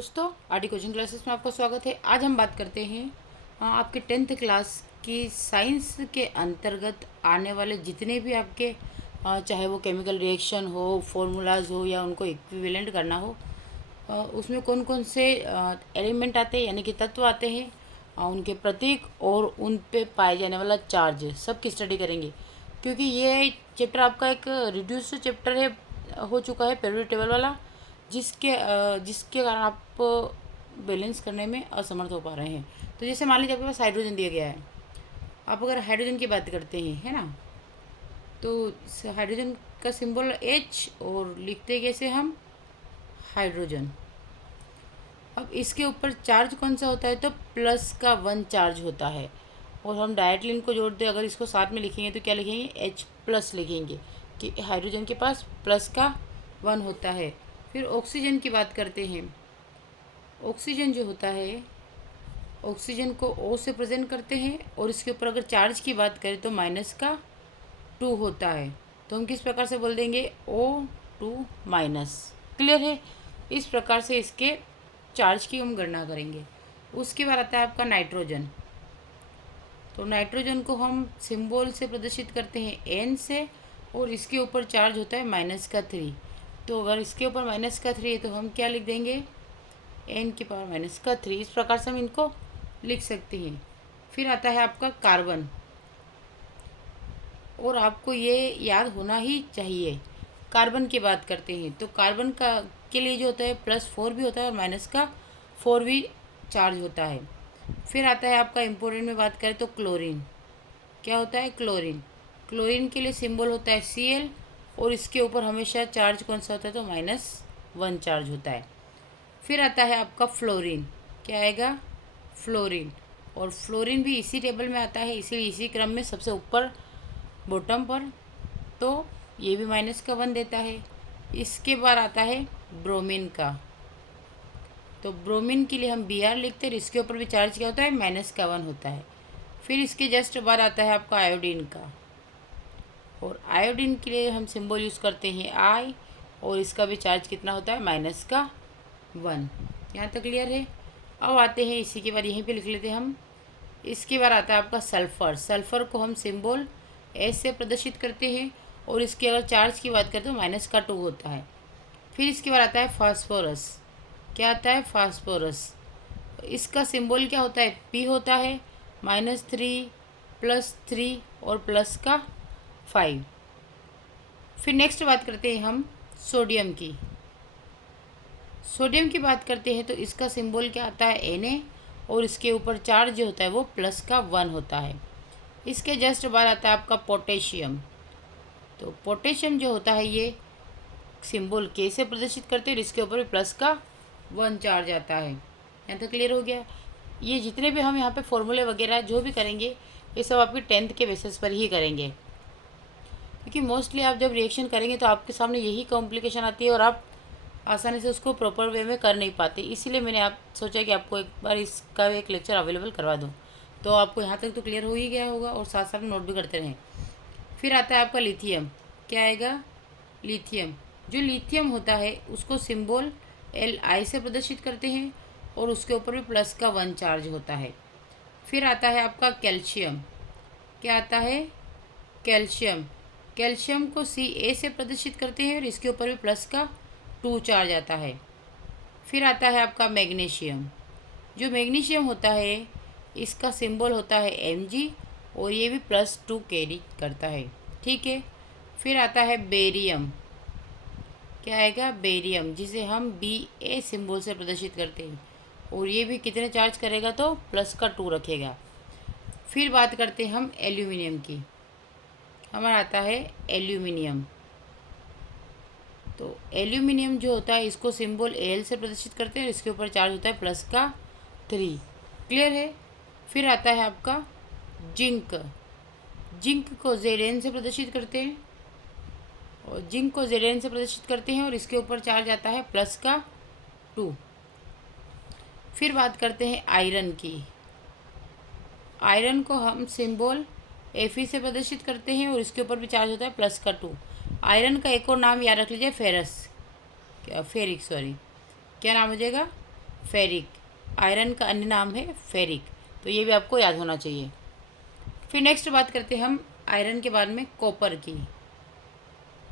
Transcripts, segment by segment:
दोस्तों, RD coaching classes में आपका स्वागत है। आज हम बात करते हैं आपके 10th क्लास की साइंस के अंतर्गत आने वाले जितने भी आपके चाहे वो केमिकल रिएक्शन हो, फॉर्मूलाज हो या उनको इक्विवेलेंट करना हो, उसमें कौन कौन से एलिमेंट आते हैं यानी कि तत्व आते हैं, उनके प्रतीक और उन पे पाए जाने वाला चार्ज सब की स्टडी करेंगे। क्योंकि ये चैप्टर आपका एक रिड्यूस चैप्टर है, हो चुका है पीरियोडिक टेबल वाला, जिसके कारण आप बैलेंस करने में असमर्थ हो पा रहे हैं। तो जैसे मान लीजिए आपके पास हाइड्रोजन दिया गया है, आप अगर हाइड्रोजन की बात करते हैं, है ना, तो हाइड्रोजन का सिंबल H और लिखते कैसे हम, हाइड्रोजन। अब इसके ऊपर चार्ज कौन सा होता है, तो +1 चार्ज होता है। और हम डायरेक्टली इनको जोड़ दें, अगर इसको साथ में लिखेंगे तो क्या लिखेंगे, H+ लिखेंगे कि हाइड्रोजन के पास +1 होता है। फिर ऑक्सीजन की बात करते हैं। ऑक्सीजन जो होता है, ऑक्सीजन को O से प्रेजेंट करते हैं और इसके ऊपर अगर चार्ज की बात करें तो -2 होता है। तो हम किस प्रकार से बोल देंगे, O2-। क्लियर है। इस प्रकार से इसके चार्ज की हम गणना करेंगे। उसके बाद आता है आपका नाइट्रोजन। तो नाइट्रोजन को हम सिंबल से प्रदर्शित करते हैं N से, और इसके ऊपर चार्ज होता है -3। तो अगर इसके ऊपर -3 है तो हम क्या लिख देंगे, N⁻⁻3। इस प्रकार से हम इनको लिख सकते हैं। फिर आता है आपका कार्बन, और आपको ये याद होना ही चाहिए। कार्बन की बात करते हैं तो कार्बन का के लिए जो होता है +4 भी होता है और -4 भी चार्ज होता है। फिर आता है आपका इम्पोर्टेंट में बात करें तो क्लोरीन। क्या होता है, क्लोरीन। क्लोरीन के लिए सिंबल होता है Cl, और इसके ऊपर हमेशा चार्ज कौन सा होता है, तो -1 चार्ज होता है। फिर आता है आपका फ्लोरीन। क्या आएगा, फ्लोरीन। और फ्लोरीन भी इसी टेबल में आता है, इसीलिए इसी क्रम में सबसे ऊपर बॉटम पर, तो ये भी -1 देता है। इसके बाद आता है ब्रोमीन का। तो ब्रोमीन के लिए हम Br लिखते हैं, इसके ऊपर भी चार्ज क्या होता है, -1 होता है। फिर इसके जस्ट बाद आता है आपका आयोडीन का, और आयोडीन के लिए हम सिंबल यूज़ करते हैं I, और इसका भी चार्ज कितना होता है, -1। यहाँ तक क्लियर है। अब आते हैं इसी के बाद यहीं पे लिख लेते हैं हम। इसके बाद आता है आपका सल्फ़र। सल्फ़र को हम सिंबल S से प्रदर्शित करते हैं, और इसके अगर चार्ज की बात करें तो -2 होता है। फिर इसके बाद आता है फास्फोरस। क्या आता है, फास्फोरस। इसका सिंबल क्या होता है, P होता है, -3 +3 और +5। फिर नेक्स्ट बात करते हैं हम सोडियम की। सोडियम की बात करते हैं तो इसका सिंबल क्या आता है, Na, और इसके ऊपर चार्ज जो होता है वो +1 होता है। इसके जस्ट बाद आता है आपका पोटेशियम। तो पोटेशियम जो होता है ये सिंबल K से प्रदर्शित करते हैं, और इसके ऊपर भी +1 चार्ज आता है। यहाँ तक क्लियर हो गया। ये जितने भी हम यहाँ पे फॉर्मूले वगैरह जो भी करेंगे, ये सब आपकी 10th के बेसिस पर ही करेंगे। क्योंकि मोस्टली आप जब रिएक्शन करेंगे तो आपके सामने यही कॉम्प्लिकेशन आती है, और आप आसानी से उसको प्रॉपर वे में कर नहीं पाते। इसीलिए मैंने आप सोचा कि आपको एक बार इसका एक लेक्चर अवेलेबल करवा दूँ। तो आपको यहाँ तक तो क्लियर हो ही गया होगा, और साथ साथ नोट भी करते रहें। फिर आता है आपका लिथियम। क्या आएगा, लिथियम। जो लिथियम होता है उसको सिंबल Li से प्रदर्शित करते हैं, और उसके ऊपर भी +1 चार्ज होता है। फिर आता है आपका कैल्शियम। क्या आता है, कैल्शियम। कैल्शियम को Ca से प्रदर्शित करते हैं, और इसके ऊपर भी +2 चार्ज आता है। फिर आता है आपका मैग्नीशियम। जो मैग्नीशियम होता है इसका सिंबल होता है Mg, और ये भी +2 कैरी करता है। ठीक है। फिर आता है बेरियम। क्या आएगा, बेरियम, जिसे हम Ba सिंबल से प्रदर्शित करते हैं, और ये भी कितने चार्ज करेगा, तो +2 रखेगा। फिर बात करते हैं हम एल्यूमिनियम की। हमारा आता है एल्यूमिनियम। तो एल्यूमिनियम जो होता है इसको सिंबल Al से प्रदर्शित करते हैं, और इसके ऊपर चार्ज होता है +3। क्लियर है। फिर आता है आपका जिंक। जिंक को Zn से प्रदर्शित करते हैं, और जिंक को Zn से प्रदर्शित करते हैं, और इसके ऊपर चार्ज आता है +2। फिर बात करते हैं आयरन की। आयरन को हम सिंबल Fe से प्रदर्शित करते हैं, और इसके ऊपर भी चार्ज होता है +2। आयरन का एक और नाम याद रख लीजिए, फेरस। क्या, फेरिक, सॉरी। क्या नाम हो जाएगा, फेरिक, आयरन का अन्य नाम है फेरिक, तो ये भी आपको याद होना चाहिए। फिर नेक्स्ट बात करते हैं हम आयरन के बाद में कॉपर की।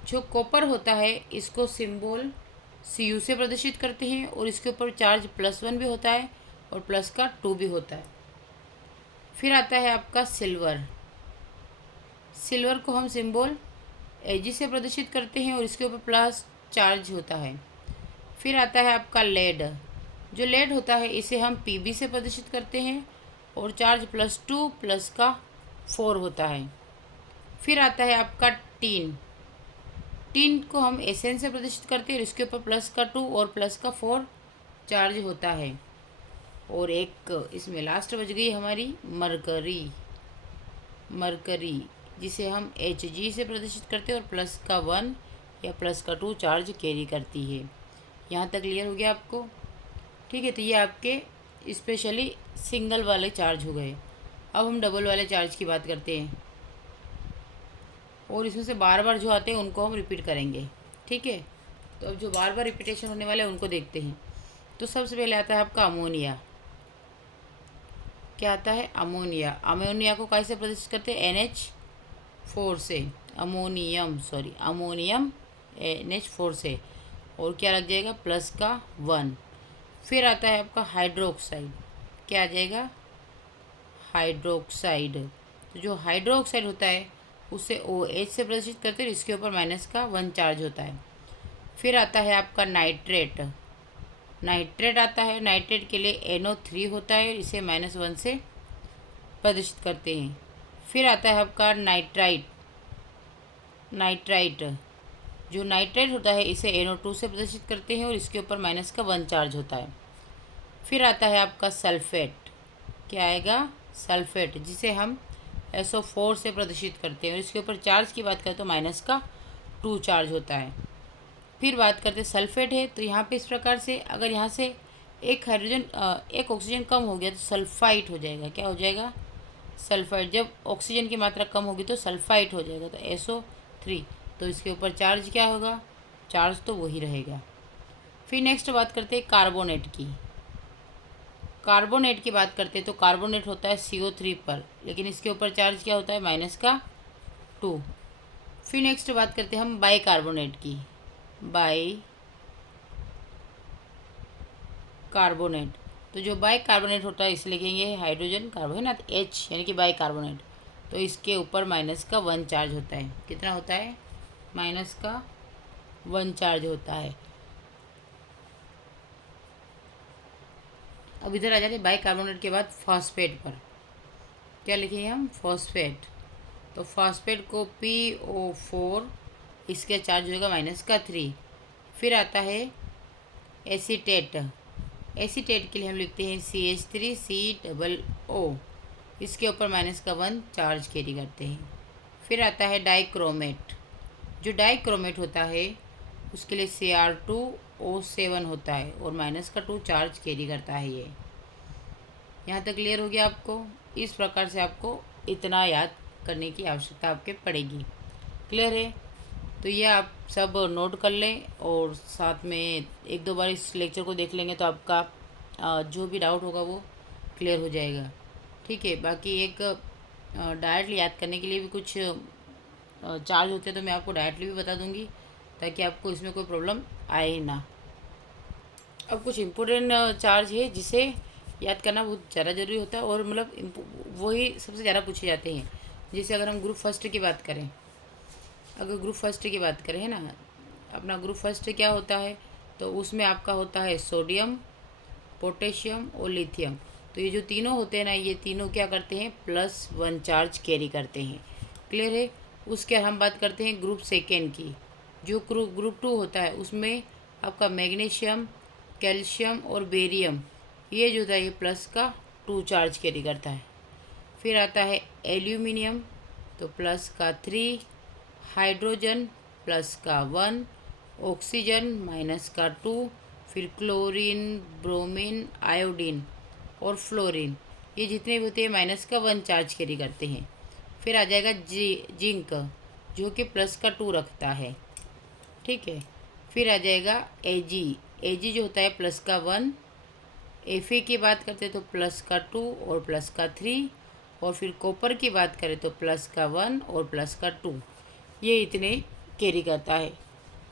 जो कॉपर होता है इसको सिंबल Cu से प्रदर्शित करते हैं और इसके ऊपर चार्ज +1 भी होता है और प्लस का 2 भी होता है। फिर आता है आपका सिल्वर। सिल्वर को हम सिंबल Ag से प्रदर्शित करते हैं और इसके ऊपर प्लस चार्ज होता है। फिर आता है आपका लेड। जो लेड होता है इसे हम Pb से प्रदर्शित करते हैं और चार्ज +2 प्लस का 4 होता है। फिर आता है आपका टीन। टीन को हम Sn से प्रदर्शित करते हैं और इसके ऊपर प्लस का 2 और प्लस का 4 चार्ज होता है। और एक इसमें लास्ट बच गई हमारी मरकरी। मरकरी जिसे हम Hg से प्रदर्शित करते हैं और प्लस का 1 या प्लस का 2 चार्ज कैरी करती है। यहाँ तक क्लियर हो गया आपको? ठीक है, तो ये आपके स्पेशली सिंगल वाले चार्ज हो गए। अब हम डबल वाले चार्ज की बात करते हैं और इसमें से बार बार जो आते हैं उनको हम रिपीट करेंगे। ठीक है, तो अब जो बार बार रिपीटेशन होने वाले हैं उनको देखते हैं। तो सबसे पहले आता है आपका अमोनिया। क्या आता है? अमोनिया। अमोनिया को कैसे प्रदर्शित करते हैं? NH4 से। अमोनियम NH4 से, और क्या लग जाएगा? प्लस का 1। फिर आता है आपका हाइड्रोक्साइड। क्या आ जाएगा? हाइड्रोक्साइड। तो जो हाइड्रोक्साइड होता है उसे OH से प्रदर्शित करते हैं, इसके ऊपर माइनस का 1 चार्ज होता है। फिर आता है आपका नाइट्रेट। नाइट्रेट आता है, नाइट्रेट के लिए NO3 होता है, इसे -1 से प्रदर्शित करते हैं। फिर आता है आपका नाइट्राइट। नाइट्राइट, जो नाइट्राइट होता है इसे NO2 से प्रदर्शित करते हैं और इसके ऊपर माइनस का 1 चार्ज होता है। फिर आता है आपका सल्फेट। क्या आएगा? सल्फेट, जिसे हम SO4 से प्रदर्शित करते हैं और इसके ऊपर चार्ज की बात करें तो माइनस का 2 चार्ज होता है। फिर बात करते हैं सल्फेट है, तो यहाँ पे इस प्रकार से अगर यहाँ से एक ऑक्सीजन कम हो गया तो सल्फाइट हो जाएगा। क्या हो जाएगा? सल्फाइट। जब ऑक्सीजन की मात्रा कम होगी तो सल्फाइट हो जाएगा, तो SO3। तो इसके ऊपर चार्ज क्या होगा? चार्ज तो वही रहेगा। फिर नेक्स्ट बात करते हैं कार्बोनेट की। कार्बोनेट की बात करते हैं तो कार्बोनेट होता है CO3 पर, लेकिन इसके ऊपर चार्ज क्या होता है? माइनस का 2। फिर नेक्स्ट बात करते हैं हम बाइकार्बोनेट की। बाइकार्बोनेट, तो जो बाइकार्बोनेट होता है इसे लिखेंगे हाइड्रोजन कार्बन है ना, तो H यानी कि बाइकार्बोनेट। तो इसके ऊपर माइनस का 1 चार्ज होता है। कितना होता है? माइनस का 1 चार्ज होता है। अब इधर आ जाते हैं बाइकार्बोनेट के बाद फॉस्फेट पर। क्या लिखेंगे हम? फॉस्फेट। तो फॉस्फेट को PO4, इसके चार्ज होगा माइनस का 3। फिर आता है एसीटेट। एसीटेट के लिए हम लिखते हैं CH3COO, इसके ऊपर माइनस का 1 चार्ज कैरी करते हैं। फिर आता है डाइक्रोमेट। जो डाइक्रोमेट होता है उसके लिए Cr2O7 होता है और माइनस का 2 चार्ज कैरी करता है ये। यहाँ तक क्लियर हो गया आपको? इस प्रकार से आपको इतना याद करने की आवश्यकता आपके पड़ेगी। क्लियर है? तो ये आप सब नोट कर लें और साथ में एक दो बार इस लेक्चर को देख लेंगे तो आपका जो भी डाउट होगा वो क्लियर हो जाएगा। ठीक है, बाकी एक डायरेक्टली याद करने के लिए भी कुछ चार्ज होते हैं तो मैं आपको डायरेक्टली भी बता दूंगी ताकि आपको इसमें कोई प्रॉब्लम आए ही ना। अब कुछ इम्पोर्टेंट चार्ज है जिसे याद करना बहुत ज़्यादा ज़रूरी होता है और मतलब वही सबसे ज़्यादा पूछे जाते हैं। जैसे अगर हम ग्रुप फर्स्ट की बात करें, है ना, अपना ग्रुप फर्स्ट क्या होता है, तो उसमें आपका होता है सोडियम, पोटेशियम और लिथियम। तो ये जो तीनों होते हैं ना, ये तीनों क्या करते हैं? +1 चार्ज कैरी करते हैं। क्लियर है? उसके हम बात करते हैं ग्रुप सेकेंड की। जो ग्रुप 2 होता है उसमें आपका मैग्नीशियम, कैल्शियम और बेरियम, ये जो होता है ये प्लस का 2 चार्ज कैरी करता है। फिर आता है एल्यूमिनियम, तो प्लस का 3, हाइड्रोजन प्लस का 1, ऑक्सीजन माइनस का 2, फिर क्लोरीन, ब्रोमीन, आयोडीन और फ्लोरीन, ये जितने भी होते हैं माइनस का 1 चार्ज कैरी करते हैं। फिर आ जाएगा जिंक, जो कि प्लस का 2 रखता है। ठीक है, फिर आ जाएगा Ag। Ag जो होता है प्लस का 1, Fa की बात करते हैं तो प्लस का 2 और प्लस का 3, और फिर कॉपर की बात करें तो प्लस का 1 और प्लस का 2, ये इतने कैरी करता है।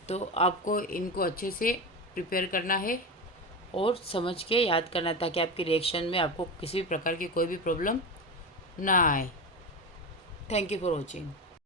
तो आपको इनको अच्छे से प्रिपेयर करना है और समझ के याद करना, ताकि आपकी रिएक्शन में आपको किसी भी प्रकार की कोई भी प्रॉब्लम ना आए। Thank you for watching.